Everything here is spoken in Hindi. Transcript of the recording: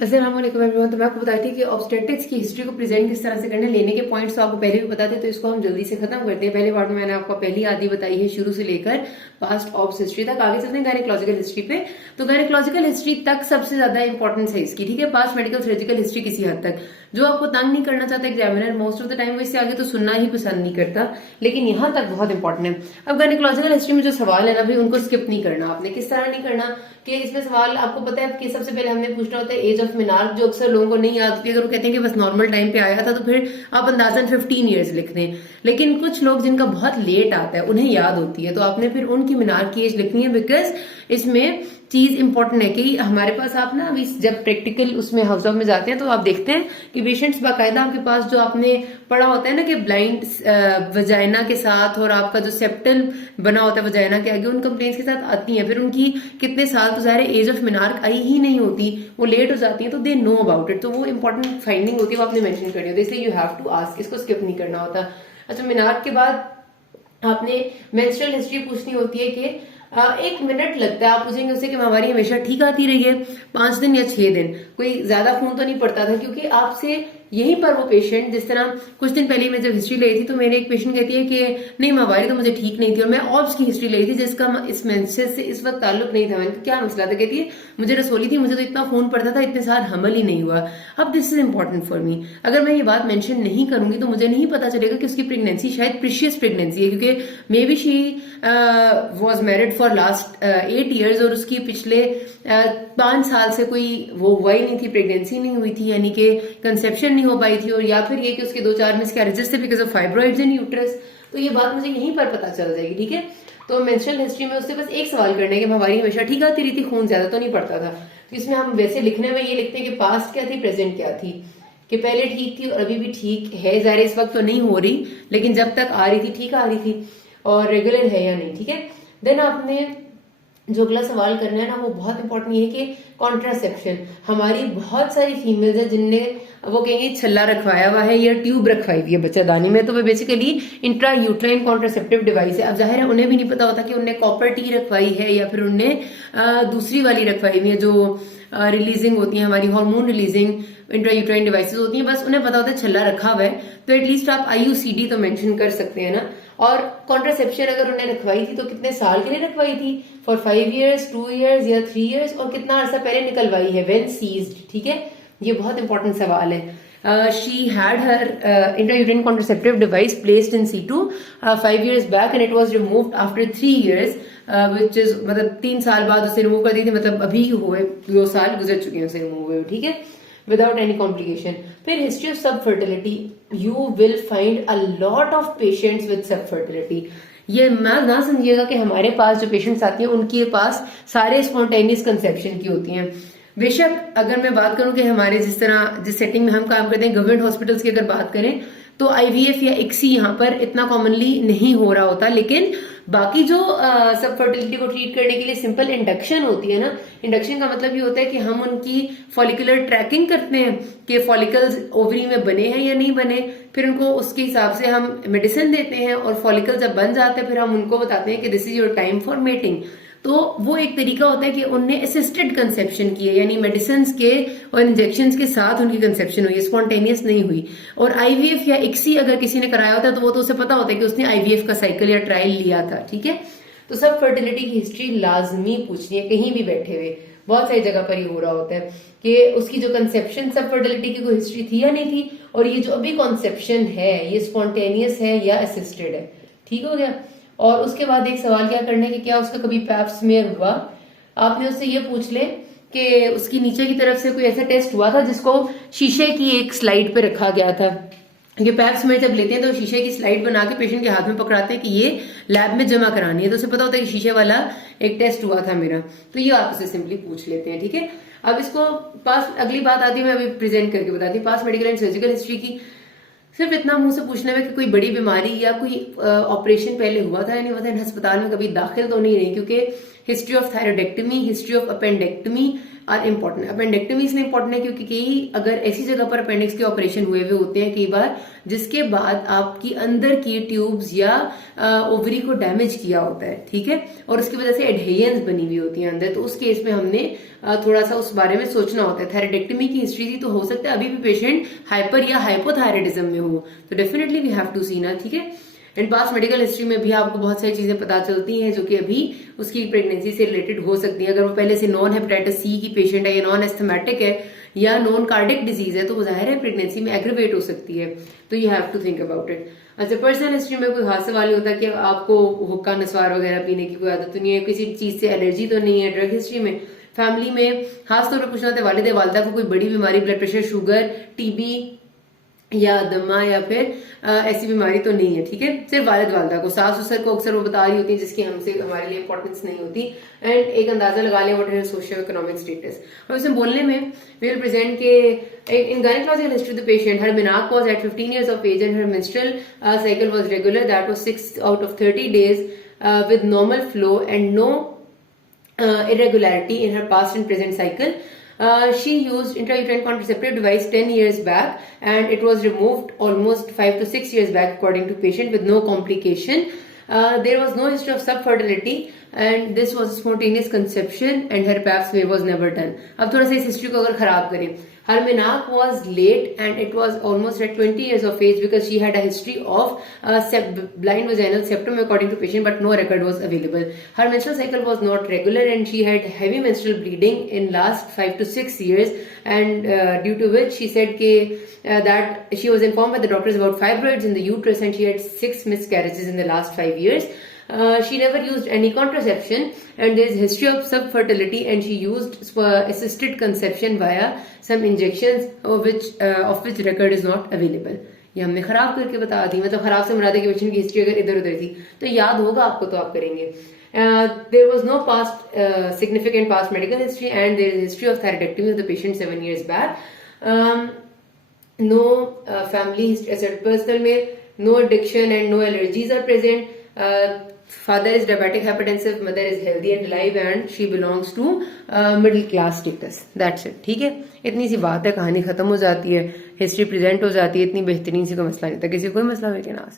अस्सलाम वालेकुम एवरीवन। तो मैं आपको बताती थी कि ऑब्स्टेट्रिक्स की हिस्ट्री को प्रेजेंट किस तरह से करना है। लेने के पॉइंट्स तो आपको पहले भी पता थे, तो इसको हम जल्दी से खत्म करते हैं। पहले बार में मैंने आपको पहली आदि बताई है शुरू से लेकर पास्ट ऑब्स हिस्ट्री तक। आगे चलते हैं गायनेकोलॉजिकल हिस्ट्री पे। तो गायनेकोलॉजिकल हिस्ट्री तक सबसे ज्यादा इंपॉर्टेंस है इसकी, ठीक है। पास्ट मेडिकल सर्जिकल हिस्ट्री किसी हद तक जो आपको तंग नहीं करना चाहता examiner, most of the time वो इससे आगे तो सुनना ही पसंद नहीं करता, लेकिन यहाँ तक बहुत इंपॉर्टेंट है। अब गायनेकोलॉजिकल हिस्ट्री में जो सवाल है ना भाई, उनको स्किप नहीं करना आपने। किस तरह नहीं करना कि इसमें सवाल आपको पता है कि सबसे पहले हमने पूछना होता है एज ऑफ मिनार्क, जो अक्सर लोगों को नहीं याद होती। अगर वो कहते हैं कि बस नॉर्मल टाइम पे आया था तो फिर आप अंदाजन 15 ईयर्स लिख दें। लेकिन कुछ लोग जिनका बहुत लेट आता है उन्हें याद होती है, तो आपने फिर उनकी मिनार्क की एज लिखनी है। बिकॉज इसमें चीज इंपॉर्टेंट है कि हमारे पास आप ना अभी जब प्रैक्टिकल उसमें हाउस ऑफ में जाते हैं तो आप देखते हैं कि पेशेंट्स बाकायदा आपके पास जो आपने पढ़ा होता है ना कि ब्लाइंड वजाइना के साथ और आपका जो सेप्टल बना होता है वजाइना के आगे, उन कंप्लेंट्स के साथ आती हैं। फिर उनकी कितने साल तो ज़ाहिर एज ऑफ मिनार्क आई ही नहीं होती, वो लेट हो जाती है, तो दे नो अबाउट इट। तो वो इंपॉर्टेंट फाइंडिंग होती है, वो आपने मेंशन करनी होती है, इसलिए यू हैव टू आस्क, इसको स्किप नहीं करना होता। अच्छा, मिनार्क के बाद आपने मेंस्ट्रुअल हिस्ट्री पूछनी होती है कि 1 मिनट लगता है, आप पूछेंगे उससे कि हमारी हमेशा ठीक आती रही है 5 दिन या 6 दिन, कोई ज्यादा खून तो नहीं पड़ता था, क्योंकि आपसे यहीं पर वो पेशेंट, जिस तरह कुछ दिन पहले मैं जब हिस्ट्री ली थी तो मेरे एक पेशेंट कहती है कि नहीं माहवारी तो मुझे ठीक नहीं थी, और मैं ऑब्स की हिस्ट्री ली थी जिसका इस मेंसेस से इस वक्त ताल्लुक नहीं था। मैंने कहा क्या मसला था? कहती है मुझे रसोली थी, मुझे तो इतना खून पड़ता था, इतने साल हमल ही नहीं हुआ। अब this is important for me, अगर मैं ये बात मेंशन नहीं करूंगी तो मुझे नहीं पता चलेगा कि उसकी प्रेगनेंसी शायद प्रीशियस प्रेगनेंसी है, क्योंकि may be she was married for last 8 years और उसकी पिछले 5 साल से कोई वो हुआ ही नहीं थी, प्रेगनेंसी नहीं हुई थी, यानी कि कंसेप्शन नहीं हो पाई थी, और या फिर ये कि उसके 2-4 मिसकैरेजेस थे because of fibroids in uterus. तो ये बात मुझे यहीं पर पता चल जाएगी, ठीक है। तो मेंस्ट्रुअल हिस्ट्री में उससे बस एक सवाल करना है कि हमारी हमेशा ठीक आती रही थी, खून ज्यादा तो नहीं पड़ता था। तो इसमें हम वैसे लिखने में ये लिखते हैं कि पास्ट क्या थी, प्रेजेंट क्या थी, कि पहले ठीक थी और अभी भी ठीक है। ज़ाहिर इस वक्त तो नहीं हो रही, लेकिन जब तक आ रही थी ठीक आ रही थी, और रेगुलर है या नहीं, ठीक है। देन आपने जो अगला सवाल करना है ना, वो बहुत इंपॉर्टेंट ये है कि कॉन्ट्रासेप्शन। हमारी बहुत सारी फीमेल्स है जिनने वो कहेंगे छल्ला रखवाया हुआ है या ट्यूब रखवाई हुई है बच्चादानी में, तो वो basically intra uterine contraceptive device है। अब जाहिर है उन्हें भी नहीं पता होता कि उन्हें कॉपर टी रखवाई है या फिर उन्हें दूसरी वाली रखवाई हुई है जो रिलीजिंग होती है, हमारी hormone releasing intra uterine devices होती हैं। बस उन्हें पता होता है छल्ला रखा हुआ है, तो एटलीस्ट आप IUCD तो मेंशन कर सकते हैं ना। और कॉन्ट्रासेप्शन अगर उन्हें रखवाई थी तो कितने साल के लिए रखवाई थी, फॉर 5 ईयर्स, 2 ईयर्स या 3 ईयर्स, और कितना अरसा पहले निकलवाई है, व्हेन सीज्ड, ठीक है। ये बहुत इंपॉर्टेंट सवाल है। She had her intrauterine contraceptive device placed in situ 5 years back and it was removed after 3 years, which is मतलब 3 साल बाद उसे रिमूव कर दी थी, मतलब अभी हुए 2 साल गुजर चुके हैं उसे रिमूव हुए, ठीक है, विदाउट एनी कॉम्प्लिकेशन। फिर हिस्ट्री ऑफ सब fertility, you will find a lot of patients with सब फर्टिलिटी। ये ना समझिएगा कि हमारे पास जो पेशेंट्स आती हैं उनके पास सारे स्पॉन्टेनियस कंसेप्शन की होती हैं। बेशक अगर मैं बात करूं कि हमारे जिस सेटिंग में हम काम करते हैं, गवर्नमेंट हॉस्पिटल्स की अगर बात करें तो IVF या ICSI यहाँ पर इतना कॉमनली नहीं हो रहा होता, लेकिन बाकी जो सब फर्टिलिटी को ट्रीट करने के लिए सिंपल इंडक्शन होती है ना, इंडक्शन का मतलब ये होता है कि हम उनकी फॉलिकुलर ट्रैकिंग करते हैं कि फॉलिकल्स ओवरी में बने हैं या नहीं बने, फिर उनको उसके हिसाब से हम मेडिसिन देते हैं, और फॉलिकल जब बन जाते हैं फिर हम उनको बताते हैं कि this is your time for mating. तो वो एक तरीका होता है कि उनने असिस्टेड कंसेप्शन की है, यानी मेडिसिन के और इंजेक्शन के साथ उनकी कंसेप्शन हुई, स्पॉन्टेनियस नहीं हुई। और IVF या ICSI अगर किसी ने कराया होता है तो वो तो उसे पता होता है कि उसने IVF का साइकिल या ट्रायल लिया था, ठीक है। तो सब फर्टिलिटी की हिस्ट्री लाजमी पूछनी है, कहीं भी बैठे हुए, बहुत सारी जगह पर ये हो रहा होता है कि उसकी जो कंसेप्शन सब फर्टिलिटी की कोई हिस्ट्री थी या नहीं थी, और ये जो अभी कॉन्सेप्शन है ये स्पॉन्टेनियस है या असिस्टेड है, ठीक हो गया। और उसके बाद एक सवाल क्या करना है कि क्या उसका कभी पैप स्मेयर हुआ। आपने उससे ये पूछ ले कि उसकी नीचे की तरफ से कोई ऐसा टेस्ट हुआ था जिसको शीशे की एक स्लाइड पे रखा गया था, क्योंकि पैप स्मेयर जब लेते हैं तो शीशे की स्लाइड बना के पेशेंट के हाथ में पकड़ाते हैं कि ये लैब में जमा करानी है, तो उसे पता होता है कि शीशे वाला एक टेस्ट हुआ था मेरा, तो ये आप उसे सिंपली पूछ लेते हैं, ठीक है। अब इसको पास अगली बात आती है, मैं अभी प्रेजेंट करके बताती हूँ पास मेडिकल एंड सर्जिकल हिस्ट्री की। सिर्फ इतना मुंह से पूछने में कि कोई बड़ी बीमारी या कोई ऑपरेशन पहले हुआ था या नहीं हुआ था, अस्पताल में कभी दाखिल तो नहीं रही, क्योंकि history of thyroidectomy, history of appendectomy are important. Appendectomy इसलिए इंपॉर्टेंट है क्योंकि कई अगर ऐसी जगह पर अपेंडिक्स के ऑपरेशन हुए हुए होते हैं कई बार, जिसके बाद आपकी अंदर की ट्यूब्स या ओवरी को डैमेज किया होता है, ठीक है, और उसकी वजह से एडहेरेंस बनी हुई होती है अंदर, तो उस केस में हमने थोड़ा सा उस बारे में सोचना होता है। थायराइडेक्टमी की हिस्ट्री थी तो हो सकता है अभी भी पेशेंट हाइपर या हाइपोथायराइडिज्म में हो, तो डेफिनेटली वी हैव टू सी ना, ठीक है। एंड पास्ट मेडिकल हिस्ट्री में भी आपको बहुत सारी चीजें पता चलती हैं जो कि अभी उसकी प्रेगनेंसी से रिलेटेड हो सकती है। अगर वो पहले से नॉन हेपेटाइटिस सी की पेशेंट है या नॉन एस्थमेटिक है या नॉन कार्डिक डिजीज है तो वो जाहिर है प्रेगनेंसी में एग्रीवेट हो सकती है, तो you have to think about it. अच्छा, पर्सनल हिस्ट्री में कोई खास सवाल नहीं होता कि आपको हुक्का नस्वार वगैरह पीने की कोई आदत तो नहीं है, किसी चीज से एलर्जी तो नहीं है। ड्रग हिस्ट्री में फैमिली में खासतौर पर पूछना होता है वालिद वालदा को कोई बड़ी बीमारी, ब्लड प्रेशर, शुगर, टीबी या दमा या फिर ऐसी बीमारी तो नहीं है, ठीक है। सिर्फ वालिद वालदा को, सास ससुर को अक्सर वो बता रही होती है जिसकी हमसे हमारे लिए इंपॉर्टेंस नहीं होती। एंड एक अंदाजा लगा लें what is socio economic status. और इसमें बोलने में वी विल प्रेजेंट के in gynaecological history the patient her menarche was at 15 years of age and her menstrual cycle was regular, that was 6 out of 30 days with normal flow and no irregularity in her past and present cycle. She used intrauterine contraceptive device 10 years back and it was removed almost 5 to 6 years back according to patient with no complication. There was no history of subfertility and this was spontaneous conception and her pap smear was never done. अब थोड़ा सा इस हिस्ट्री को अगर खराब करें, her menarche was late and it was almost at 20 years of age because she had a history of blind vaginal septum according to patient but no record was available. Her menstrual cycle was not regular and she had heavy menstrual bleeding in last 5 to 6 years and due to which she said that she was informed by the doctors about fibroids in the uterus and she had 6 miscarriages in the last 5 years. She never used any contraception and there is history of subfertility and she used assisted conception via some injections of which record is not available. ये हमने खराब करके बता दी, मतलब खराब से मुराद है कि पेशेंट की हिस्ट्री अगर इधर उधर थी तो याद होगा आपको तो आप करेंगे। There was no significant past medical history and there is history of thyroidectomy of the patient 7 years back. No family history, as personal में no addiction and no allergies are present. Father is diabetic hypertensive, mother is healthy and alive and she belongs to middle class status. That's it, ठीक है। इतनी सी बात है, कहानी खत्म हो जाती है, हिस्ट्री प्रेजेंट हो जाती है, इतनी बेहतरीन सी कोई मसला नहीं था। किसी कोई मसला हो क्या ना।